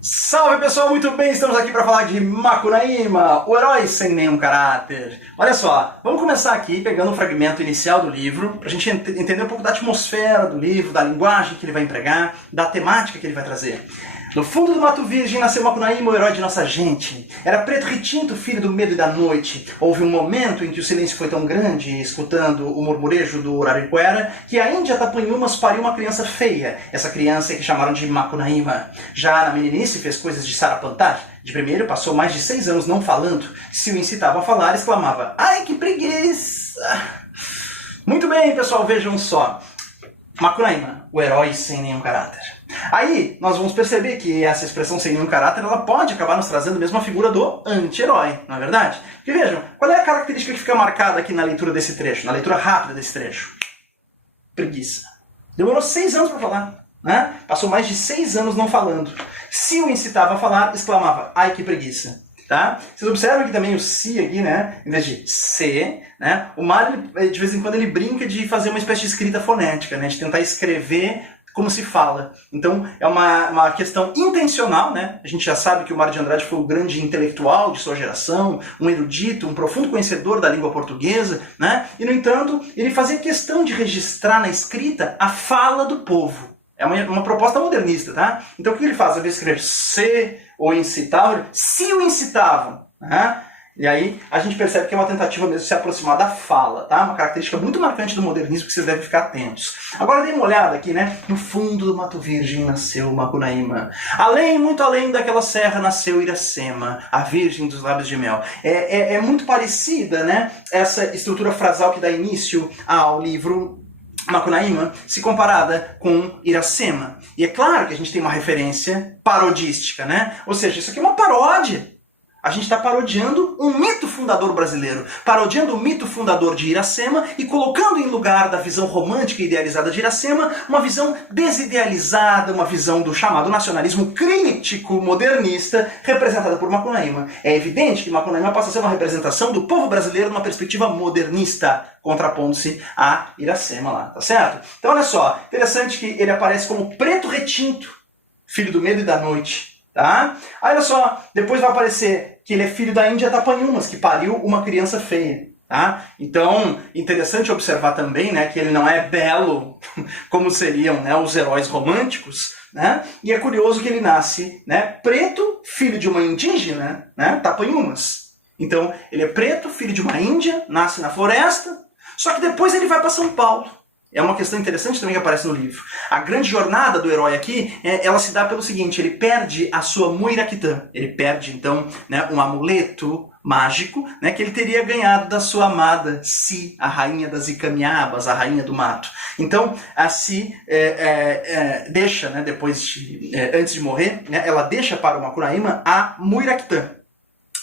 Salve pessoal, muito bem, estamos aqui para falar de Macunaíma, o herói sem nenhum caráter. Olha só, vamos começar aqui pegando um fragmento inicial do livro, para a gente entender um pouco da atmosfera do livro, da linguagem que ele vai empregar, da temática que ele vai trazer. No fundo do Mato Virgem nasceu Macunaíma, o herói de nossa gente. Era preto retinto, filho do medo e da noite. Houve um momento em que o silêncio foi tão grande, escutando o murmurejo do Arariquara, que a Índia Tapanhumas pariu uma criança feia. Essa criança é que chamaram de Macunaíma. Já na meninice fez coisas de sarapantar. De primeiro passou mais de 6 anos não falando. Se o incitava a falar, exclamava: "Ai, que preguiça!" Muito bem, pessoal, vejam só. Macunaíma, o herói sem nenhum caráter. Aí nós vamos perceber que essa expressão sem nenhum caráter ela pode acabar nos trazendo mesmo a figura do anti-herói, não é verdade? Porque vejam, qual é a característica que fica marcada aqui na leitura desse trecho, na leitura rápida desse trecho? Preguiça. Demorou 6 anos para falar, né? Passou mais de 6 anos não falando. Se o incitava a falar, exclamava: "Ai, que preguiça!" Tá? Vocês observam que também o si aqui, né, em vez de se, né, o Mário, de vez em quando, ele brinca de fazer uma espécie de escrita fonética, né, de tentar escrever como se fala. Então, é uma questão intencional, né? A gente já sabe que o Mário de Andrade foi o grande intelectual de sua geração, um erudito, um profundo conhecedor da língua portuguesa, né? E, no entanto, ele fazia questão de registrar na escrita a fala do povo. É uma proposta modernista, tá? Então o que ele faz? Ao invés de escrever se ou incitavam, se o incitavam, né? E aí a gente percebe que é uma tentativa mesmo de se aproximar da fala, tá? Uma característica muito marcante do modernismo que vocês devem ficar atentos. Agora dê uma olhada aqui, né? No fundo do Mato Virgem nasceu Macunaíma. Além, muito além daquela serra, nasceu Iracema, a virgem dos lábios de mel. É muito parecida, né? Essa estrutura frasal que dá início ao livro Macunaíma, se comparada com Iracema. E é claro que a gente tem uma referência parodística, né? Ou seja, isso aqui é uma paródia. A gente está parodiando um mito fundador brasileiro, parodiando o mito fundador de Iracema e colocando em lugar da visão romântica e idealizada de Iracema uma visão desidealizada, uma visão do chamado nacionalismo crítico modernista representada por Macunaíma. É evidente que Macunaíma passa a ser uma representação do povo brasileiro numa perspectiva modernista, contrapondo-se a Iracema lá, tá certo? Então olha só, interessante que ele aparece como preto retinto, filho do medo e da noite. Tá? Aí olha só, depois vai aparecer que ele é filho da Índia Tapanhumas, que pariu uma criança feia. Tá? Então, interessante observar também, né, que ele não é belo, como seriam, né, os heróis românticos, né? E é curioso que ele nasce, né, preto, filho de uma indígena, né, Tapanhumas. Então, ele é preto, filho de uma índia, nasce na floresta, só que depois ele vai para São Paulo. É uma questão interessante também que aparece no livro. A grande jornada do herói aqui, ela se dá pelo seguinte: ele perde a sua Muiraquitã. Ele perde, então, né, um amuleto mágico, né, que ele teria ganhado da sua amada Si, a rainha das Icamiabas, a rainha do mato. Então, a Si deixa, né, antes de morrer, né, ela deixa para o Macunaíma a Muiraquitã.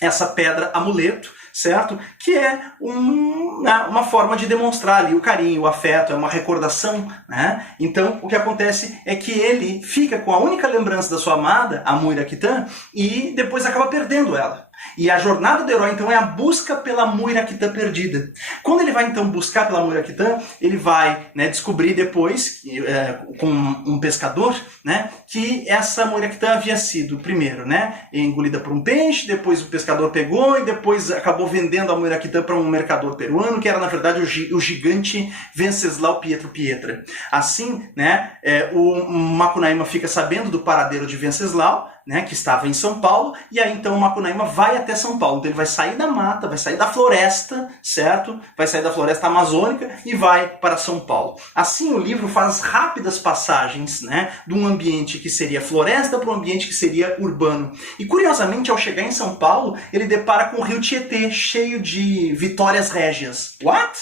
Essa pedra amuleto, certo? Que é uma forma de demonstrar ali o carinho, o afeto, é uma recordação, né? Então, o que acontece é que ele fica com a única lembrança da sua amada, a Muiraquitã, e depois acaba perdendo ela. E a jornada do herói, então, é a busca pela Muiraquitã perdida. Quando ele vai, então, buscar pela Muiraquitã, ele vai, né, descobrir depois, com um pescador, né, que essa Muiraquitã havia sido, primeiro, né, engolida por um peixe, depois o pescador pegou e depois acabou vendendo a Muiraquitã para um mercador peruano, que era, na verdade, o gigante Venceslau Pietro Pietra. Assim, né, o Macunaíma fica sabendo do paradeiro de Venceslau, né, que estava em São Paulo, e aí então o Macunaíma vai até São Paulo. Então ele vai sair da mata, vai sair da floresta, certo? Vai sair da floresta amazônica e vai para São Paulo. Assim o livro faz rápidas passagens, né, de um ambiente que seria floresta para um ambiente que seria urbano. E curiosamente, ao chegar em São Paulo, ele depara com o rio Tietê, cheio de Vitórias Régias. What?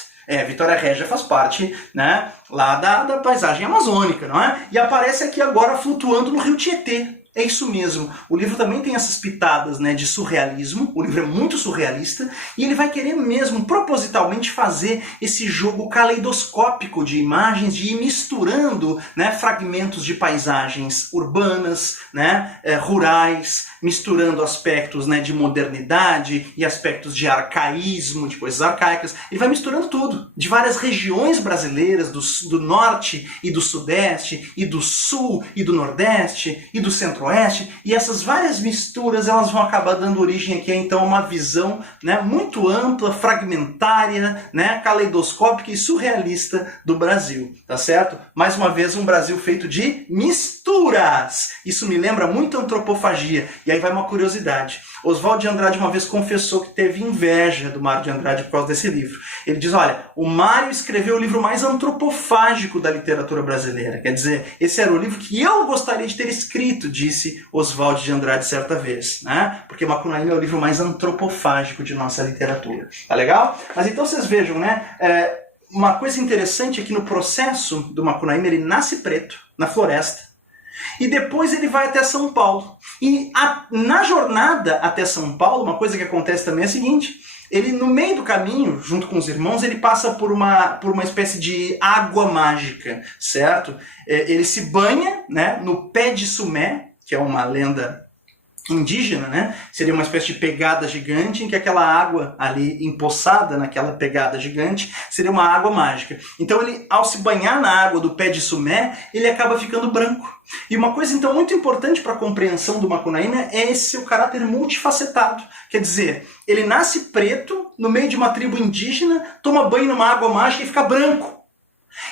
Vitória Régia faz parte, né, lá da paisagem amazônica, não é? E aparece aqui agora flutuando no rio Tietê. É isso mesmo. O livro também tem essas pitadas, né, de surrealismo. O livro é muito surrealista e ele vai querer mesmo, propositalmente, fazer esse jogo caleidoscópico de imagens, de ir misturando, né, fragmentos de paisagens urbanas, né, rurais, misturando aspectos, né, de modernidade e aspectos de arcaísmo, de coisas arcaicas. Ele vai misturando tudo, de várias regiões brasileiras, do norte e do sudeste, e do sul e do nordeste, e do centro centro-oeste, e essas várias misturas elas vão acabar dando origem aqui então a uma visão, né, muito ampla, fragmentária, né, caleidoscópica e surrealista do Brasil, tá certo? Mais uma vez um Brasil feito de misturas. Isso me lembra muito antropofagia. E aí vai uma curiosidade. Oswald de Andrade uma vez confessou que teve inveja do Mário de Andrade por causa desse livro. Ele diz, olha, o Mário escreveu o livro mais antropofágico da literatura brasileira. Quer dizer, esse era o livro que eu gostaria de ter escrito, disse Oswald de Andrade certa vez, né? Porque Macunaíma é o livro mais antropofágico de nossa literatura. Tá legal? Mas então vocês vejam, né? Uma coisa interessante é que no processo do Macunaíma ele nasce preto, na floresta, e depois ele vai até São Paulo. E na jornada até São Paulo, uma coisa que acontece também é a seguinte, ele no meio do caminho, junto com os irmãos, ele passa por uma espécie de água mágica, certo? Ele se banha, né, no pé de Sumé, que é uma lenda indígena, né? Seria uma espécie de pegada gigante em que aquela água ali empoçada naquela pegada gigante seria uma água mágica. Então ele, ao se banhar na água do pé de Sumé, ele acaba ficando branco. E uma coisa então muito importante para a compreensão do Macunaíma é esse seu caráter multifacetado. Quer dizer, ele nasce preto no meio de uma tribo indígena, toma banho numa água mágica e fica branco.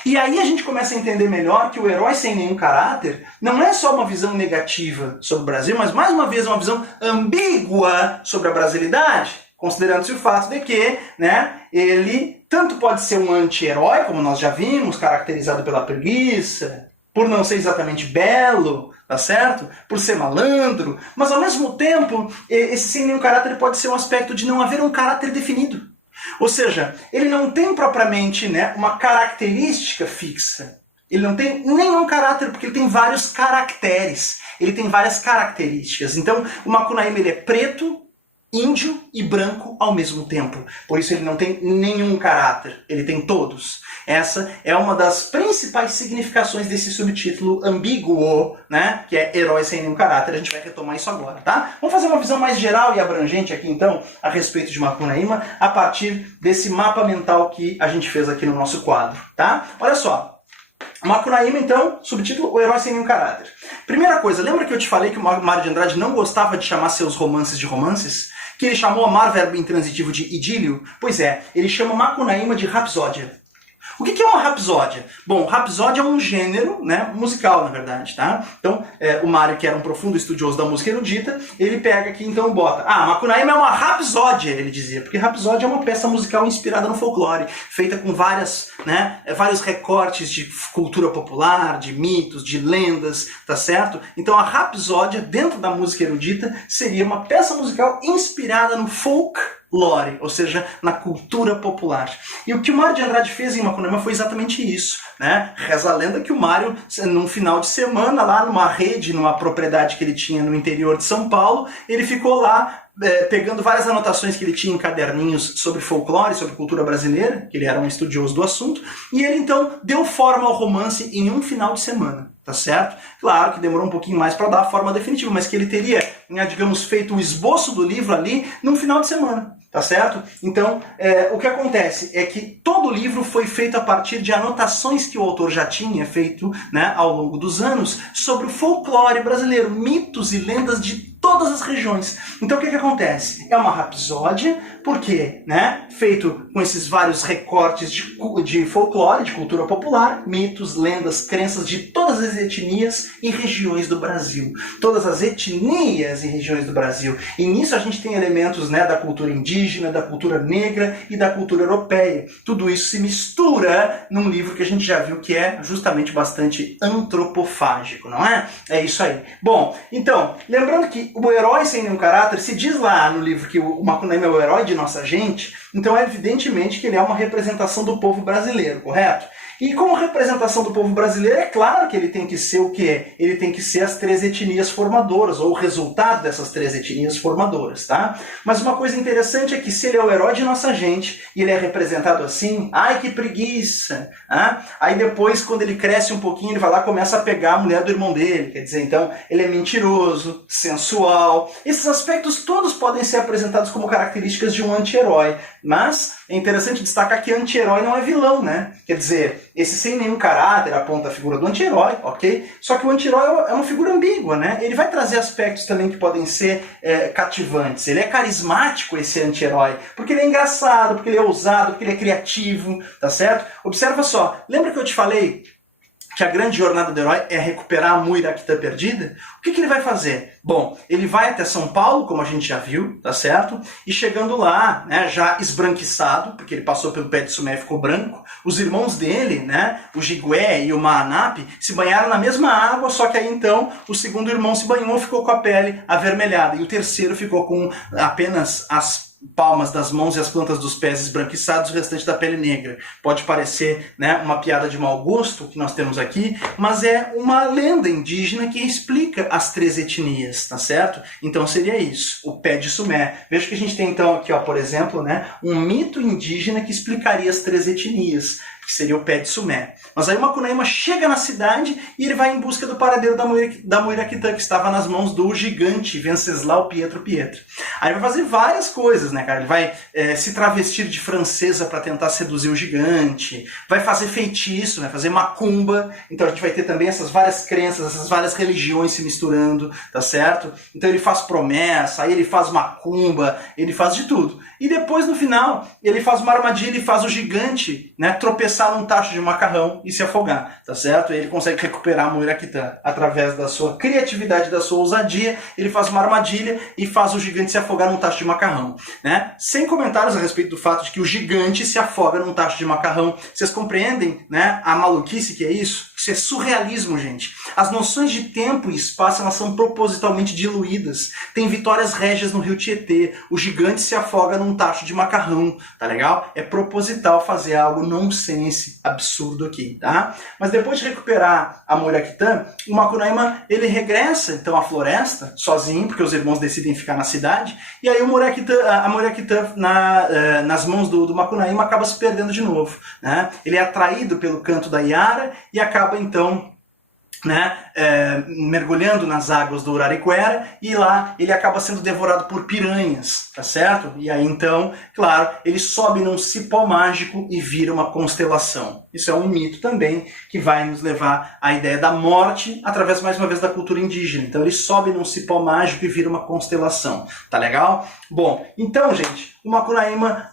E aí a gente começa a entender melhor que o herói sem nenhum caráter não é só uma visão negativa sobre o Brasil, mas mais uma vez uma visão ambígua sobre a brasilidade, considerando-se o fato de que, né, ele tanto pode ser um anti-herói, como nós já vimos, caracterizado pela preguiça, por não ser exatamente belo, tá certo? Por ser malandro, mas ao mesmo tempo, esse sem nenhum caráter pode ser um aspecto de não haver um caráter definido. Ou seja, ele não tem propriamente, né, uma característica fixa. Ele não tem nenhum caráter, porque ele tem vários caracteres. Ele tem várias características. Então, o Macunaíma ele é preto, índio e branco ao mesmo tempo. Por isso ele não tem nenhum caráter. Ele tem todos. Essa é uma das principais significações desse subtítulo ambíguo, né? Que é Herói Sem Nenhum Caráter. A gente vai retomar isso agora, tá? Vamos fazer uma visão mais geral e abrangente aqui, então, a respeito de Macunaíma, a partir desse mapa mental que a gente fez aqui no nosso quadro, tá? Olha só. Macunaíma, então, subtítulo O Herói Sem Nenhum Caráter. Primeira coisa, lembra que eu te falei que o Mário de Andrade não gostava de chamar seus romances de romances? Que ele chamou amar, verbo intransitivo, de idílio? Pois é, ele chama Macunaíma de rapsódia. O que é uma rapsódia? Bom, rapsódia é um gênero, né, musical, na verdade, tá? Então, o Mário, que era um profundo estudioso da música erudita, ele pega aqui, então, e bota. Macunaíma é uma rapsódia, ele dizia, porque rapsódia é uma peça musical inspirada no folclore, feita com vários recortes de cultura popular, de mitos, de lendas, tá certo? Então, a rapsódia, dentro da música erudita, seria uma peça musical inspirada no folclore, ou seja, na cultura popular. E o que o Mário de Andrade fez em Macunaíma foi exatamente isso, né? Reza a lenda que o Mário, num final de semana, lá numa rede, numa propriedade que ele tinha no interior de São Paulo, ele ficou lá pegando várias anotações que ele tinha em caderninhos sobre folclore, sobre cultura brasileira, que ele era um estudioso do assunto, e ele então deu forma ao romance em um final de semana. Tá certo? Claro que demorou um pouquinho mais para dar a forma definitiva, mas que ele teria, digamos, feito o esboço do livro ali num final de semana. Tá certo? Então, o que acontece é que todo o livro foi feito a partir de anotações que o autor já tinha feito, né, ao longo dos anos sobre o folclore brasileiro, mitos e lendas de todas as regiões. Então o que acontece? É uma rapsódia, porque, né, feito com esses vários recortes de folclore, de cultura popular, mitos, lendas, crenças de todas as etnias e regiões do Brasil. Todas as etnias e regiões do Brasil. E nisso a gente tem elementos, né, da cultura indígena, da cultura negra e da cultura europeia. Tudo isso se mistura num livro que a gente já viu que é justamente bastante antropofágico, não é? É isso aí. Bom, então, lembrando que o herói sem nenhum caráter, se diz lá no livro que o Macunaíma é o herói de nossa gente, então é evidentemente que ele é uma representação do povo brasileiro, correto? E como representação do povo brasileiro, é claro que ele tem que ser o quê? Ele tem que ser as três etnias formadoras, ou o resultado dessas três etnias formadoras, tá? Mas uma coisa interessante é que se ele é o herói de nossa gente, e ele é representado assim, ai que preguiça! Aí depois, quando ele cresce um pouquinho, ele vai lá e começa a pegar a mulher do irmão dele, quer dizer, então, ele é mentiroso, sensual. Esses aspectos todos podem ser apresentados como características de um anti-herói, Mas é interessante destacar que anti-herói não é vilão, né? Quer dizer, esse sem nenhum caráter aponta a figura do anti-herói, ok? Só que o anti-herói é uma figura ambígua, né? Ele vai trazer aspectos também que podem ser cativantes. Ele é carismático, esse anti-herói, porque ele é engraçado, porque ele é ousado, porque ele é criativo, tá certo? Observa só, lembra que eu te falei que a grande jornada do herói é recuperar a Muiraquitã perdida? O que ele vai fazer? Bom, ele vai até São Paulo, como a gente já viu, tá certo? E chegando lá, né, já esbranquiçado, porque ele passou pelo pé de Sumé e ficou branco, os irmãos dele, né, o Jigué e o Maanape, se banharam na mesma água, só que aí então o segundo irmão se banhou, ficou com a pele avermelhada, e o terceiro ficou com apenas as palmas das mãos e as plantas dos pés esbranquiçados, o restante da pele negra. Pode parecer, né, uma piada de mau gosto que nós temos aqui, mas é uma lenda indígena que explica as 3 etnias, tá certo? Então seria isso, o pé de Sumé. Veja que a gente tem então aqui, ó, por exemplo, né, um mito indígena que explicaria as 3 etnias, que seria o pé de Sumé. Mas aí o Macunaíma chega na cidade e ele vai em busca do paradeiro da Muiraquitã, que estava nas mãos do gigante Venceslau Pietro. Aí ele vai fazer várias coisas, né, cara? Ele vai se travestir de francesa para tentar seduzir o gigante, vai fazer feitiço, vai fazer macumba. Então a gente vai ter também essas várias crenças, essas várias religiões se misturando, tá certo? Então ele faz promessa, aí ele faz macumba, ele faz de tudo. E depois, no final, ele faz uma armadilha e faz o gigante, né, tropeçar num tacho de macarrão e se afogar, tá certo? E ele consegue recuperar a Muiraquitã através da sua criatividade, da sua ousadia. Ele faz uma armadilha e faz o gigante se afogar num tacho de macarrão, né? Sem comentários a respeito do fato de que o gigante se afoga num tacho de macarrão. Vocês compreendem, né, a maluquice que é isso? Isso é surrealismo, gente. As noções de tempo e espaço, elas são propositalmente diluídas. Tem Vitórias Régias no Rio Tietê. O gigante se afoga num tacho de macarrão, tá legal? É proposital fazer algo nonsense, absurdo aqui, tá? Mas depois de recuperar a Muiraquitã, o Macunaíma, ele regressa então à floresta, sozinho, porque os irmãos decidem ficar na cidade, e aí a Muiraquitã nas mãos do Macunaíma acaba se perdendo de novo, né? Ele é atraído pelo canto da Iara e acaba então, né, mergulhando nas águas do Uraricuera, e lá ele acaba sendo devorado por piranhas, tá certo? E aí então, claro, ele sobe num cipó mágico e vira uma constelação. Isso é um mito também que vai nos levar à ideia da morte através, mais uma vez, da cultura indígena. Então ele sobe num cipó mágico e vira uma constelação, tá legal? Bom, então, gente, o Macunaíma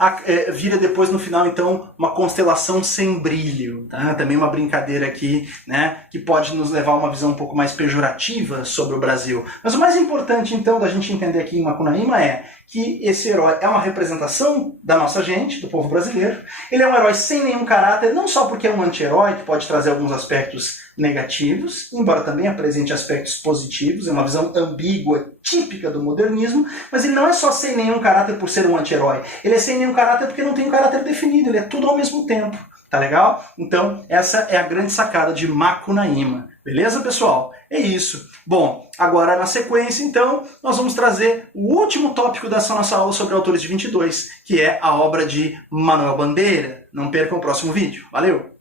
vira depois, no final, então, uma constelação sem brilho, tá? Também uma brincadeira aqui, né, que pode nos levar a uma visão um pouco mais pejorativa sobre o Brasil. Mas o mais importante, então, da gente entender aqui em Macunaíma é que esse herói é uma representação da nossa gente, do povo brasileiro. Ele é um herói sem nenhum caráter, não só porque é um anti-herói, que pode trazer alguns aspectos negativos, embora também apresente aspectos positivos, é uma visão ambígua, típica do modernismo, mas ele não é só sem nenhum caráter por ser um anti-herói, ele é sem nenhum caráter porque não tem um caráter definido, ele é tudo ao mesmo tempo, tá legal? Então, essa é a grande sacada de Macunaíma. Beleza, pessoal? É isso. Bom, agora na sequência, então, nós vamos trazer o último tópico dessa nossa aula sobre autores de 22, que é a obra de Manuel Bandeira. Não percam o próximo vídeo. Valeu!